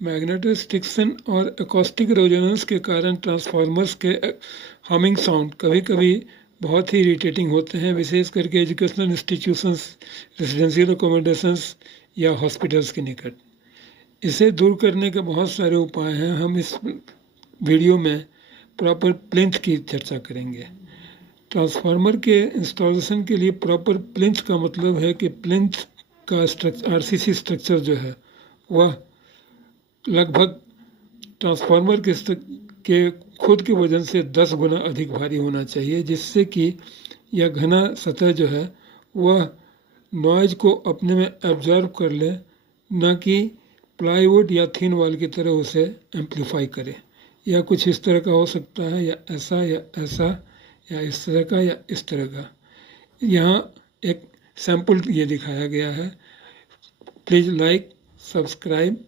Magnetostriction और acoustic resonance के कारण ट्रांसफार्मर्स के हमिंग साउंड कभी कभी बहुत ही इरिटेटिंग होते हैं, विशेष करके एजुकेशनल इंस्टीट्यूशंस, रेजिडेंशियल अकोमोडेशंस या हॉस्पिटल्स के निकट। इसे दूर करने के बहुत सारे उपाय हैं। हम इस वीडियो में प्रॉपर प्लिंथ की चर्चा करेंगे। ट्रांसफार्मर के इंस्टॉलेशन के लिए प्रॉपर प्लिंथ का मतलब है कि प्लिंथ का आरसीसी स्ट्रक्चर जो है वह लगभग ट्रांसफार्मर के खुद के वजन से 10 गुना अधिक भारी होना चाहिए, जिससे कि यह घना सतह जो है वह नॉइज को अपने में एब्जॉर्ब कर ले, न कि प्लाईवुड या थिन वॉल की तरह उसे एम्पलीफाई करे। यह कुछ इस तरह का हो सकता है, या ऐसा या ऐसा, या इस तरह का या इस तरह का। यहाँ एक सैम्पल ये दिखाया गया है। Please like, subscribe